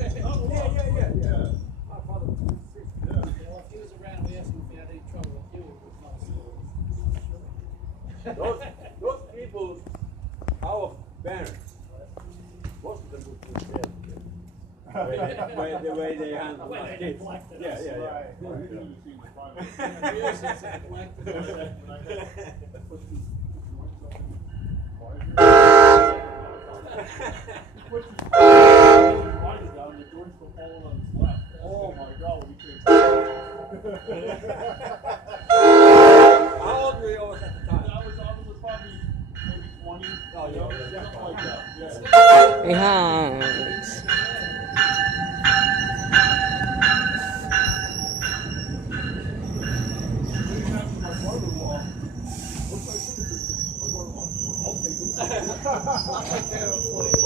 Yeah. My father was 60. Yeah. Well, if he was around, we asked him if he had any trouble with you with Those people, our parents, most of them would be dead. The way they handle The way my they kids. neglected Yeah, us. yeah, yeah. Right. You need to see the problem. Years since they neglected us. Push his body down, the joints go falling on his left. Oh my God, when he came. How old were you at the time? I was probably maybe 20. Oh, yeah, Something like that. Yeah. Behind. My brother-in-law. Looks like my brother-in-law. I'll take it. I'll take care of it for you.